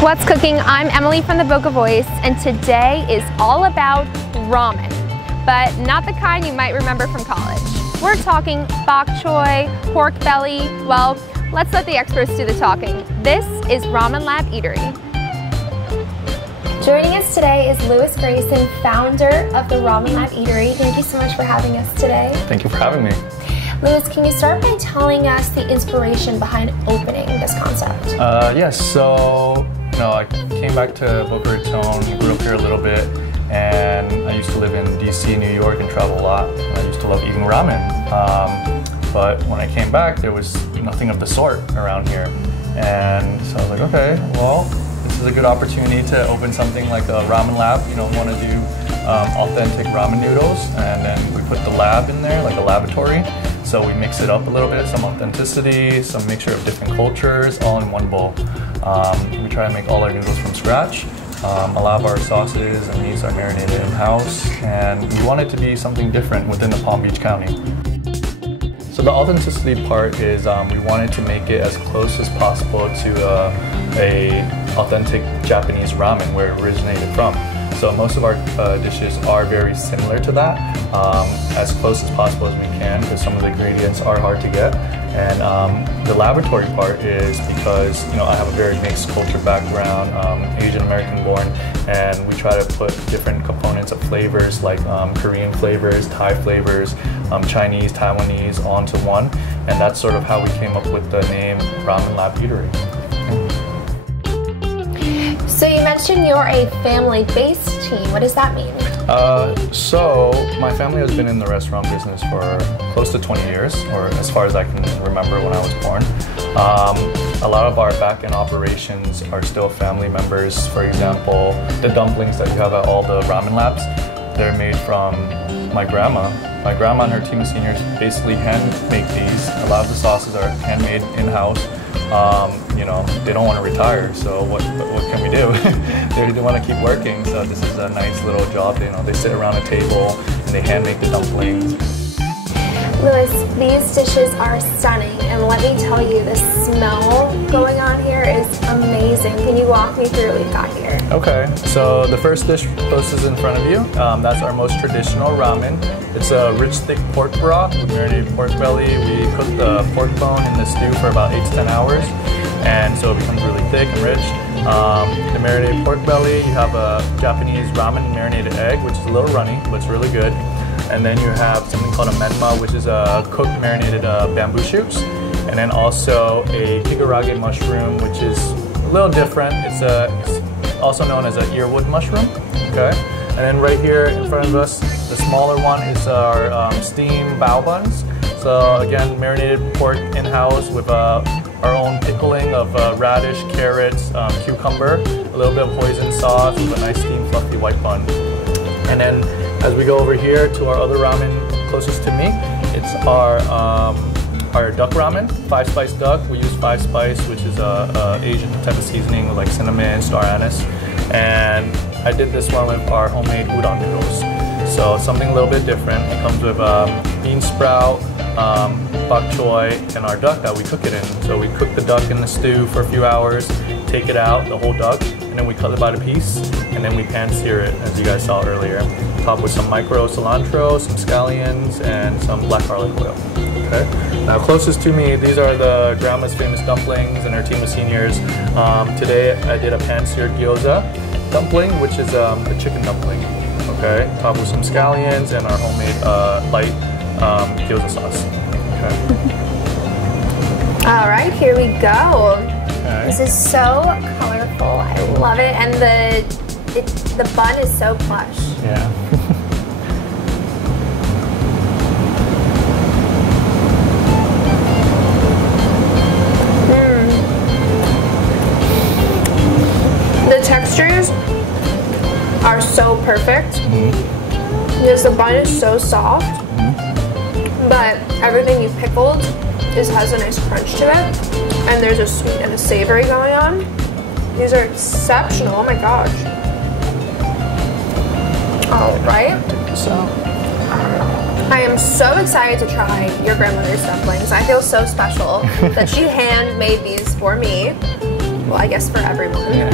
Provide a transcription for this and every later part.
What's cooking? I'm Emily from the Boca Voice, and today is all about ramen, but not the kind you might remember from college. We're talking bok choy, pork belly. Well, let's let the experts do the talking. This is Ramen Lab Eatery. Joining us today is Louis Grayson, founder of the Ramen Lab Eatery. Thank you so much for having us today. Thank you for having me. Louis, can you start by telling us the inspiration behind opening this concept? Yes, so I came back to Boca Raton, grew up here a little bit, and I used to live in DC, New York, and travel a lot. I used to love eating ramen. But when I came back, there was nothing of the sort around here. And so I was like, okay, well, this is a good opportunity to open something like a ramen lab. Want to do authentic ramen noodles, and then we put the lab in there, like a laboratory. So we mix it up a little bit, some authenticity, some mixture of different cultures, all in one bowl. We try to make all our noodles from scratch. A lot of our sauces and meats are marinated in-house, and we want it to be something different within the Palm Beach County. So the authenticity part is we wanted to make it as close as possible to a authentic Japanese ramen where it originated from. So most of our dishes are very similar to that, as close as possible as we can, because some of the ingredients are hard to get. And the laboratory part is because I have a very mixed culture background, Asian American born, and we try to put different components of flavors like Korean flavors, Thai flavors, Chinese, Taiwanese onto one, and that's sort of how we came up with the name Ramen Lab Eatery. So you mentioned you're a family-based team. What does that mean? So my family has been in the restaurant business for close to 20 years, or as far as I can remember when I was born. A lot of our back-end operations are still family members. For example, the dumplings that you have at all the ramen labs, they're made from my grandma. My grandma and her team of seniors basically hand-make these. A lot of the sauces are handmade in-house. They don't want to retire, so what can we do? They want to keep working, so this is a nice little job. They sit around a table and they hand make the dumplings. Louis, these dishes are stunning, and let me tell you, the smell going on here is amazing. Can you walk me through what we've got here? Okay, so the first dish closest in front of you, that's our most traditional ramen. It's a rich, thick pork broth with marinated pork belly. We cook the pork bone in the stew for about 8 to 10 hours, and so it becomes really thick and rich. The marinated pork belly, you have a Japanese ramen marinated egg, which is a little runny, but it's really good. And then you have something called a menma, which is a cooked marinated bamboo shoots. And then also a kigarage mushroom, which is a little different. It's also known as an earwood mushroom. Okay. And then right here in front of us, the smaller one is our steamed Bao Buns. So again, marinated pork in-house with our own pickling of radish, carrots, cucumber, a little bit of hoisin sauce with a nice steamed fluffy white bun. And then as we go over here to our other ramen closest to me, it's our duck ramen, 5-spice duck. We use 5-spice, which is a Asian type of seasoning with like cinnamon, star anise. And I did this one with our homemade udon noodles. So something a little bit different. It comes with bean sprout, bok choy, and our duck that we cook it in. So we cook the duck in the stew for a few hours, take it out, the whole duck, and then we cut it by the piece, and then we pan sear it, as you guys saw earlier. Top with some micro cilantro, some scallions, and some black garlic oil. Okay. Now closest to me, these are the grandma's famous dumplings and her team of seniors. Today I did a pan-seared Gyoza Dumpling, which is a chicken dumpling. Okay. Top with some scallions and our homemade light Gyoza sauce. Okay. All right, here we go. Okay. This is so colorful. I love it, and the bun is so plush. Yeah. The textures are so perfect because the bun is so soft, but everything you pickled has a nice crunch to it, and there's a sweet and a savory going on. These are exceptional. Oh my gosh. All right. I am so excited to try your grandmother's dumplings. I feel so special that she handmade these for me. Well, I guess for everyone. Yeah.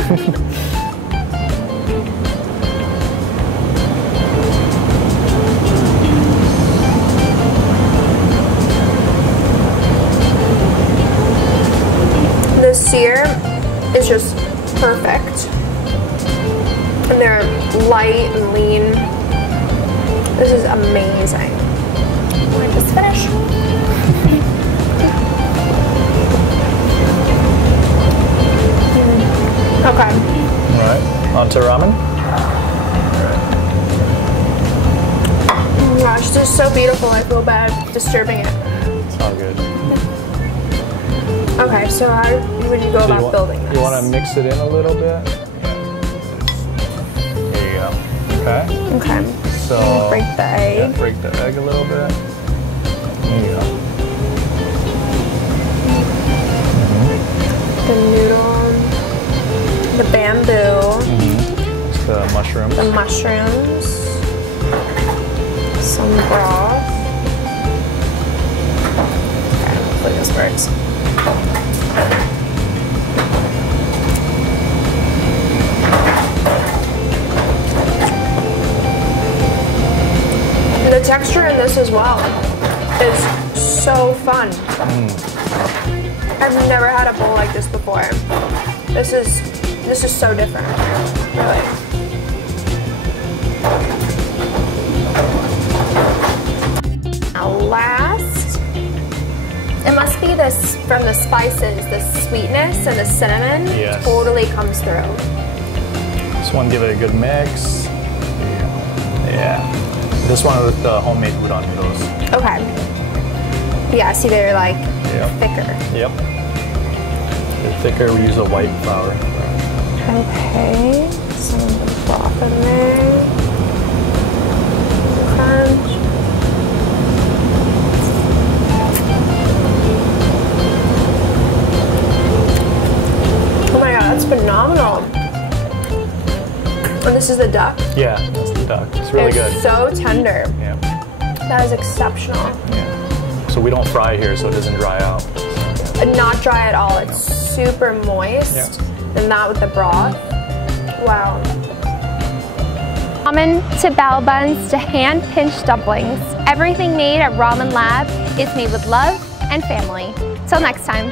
The sear is just perfect. And they're light and lean. This is amazing. Let me just finish. Okay. Alright, on to ramen. Oh my gosh, this is so beautiful. I feel bad disturbing it. It's all good. Okay, so how would you go about building this? You want to mix it in a little bit? There you go. Okay. Okay. So break the egg. Yeah, break the egg a little bit. There you go. The noodle, the bamboo, It's the mushrooms. the mushrooms, some broth. Okay, hopefully this works. The texture in this as well is so fun. I've never had a bowl like this before. This is so different, really. Now last, it must be this from the spices, the sweetness and the cinnamon totally comes through. This one, give it a good mix. Yeah. This one with the homemade udon noodles. Okay. Yeah, see they're like thicker. Yep. They're thicker, we use a white flour. Okay. Some of the broth in there. Crunch. Oh my god, that's phenomenal. And this is the duck? Yeah, that's the duck. It's really good. It's so tender. Yeah. That is exceptional. Yeah. So we don't fry here so it doesn't dry out. Not dry at all. It's super moist. Yeah. And that with the broth. Wow. Ramen to Bao Buns to hand-pinched dumplings. Everything made at Ramen Lab is made with love and family. Till next time.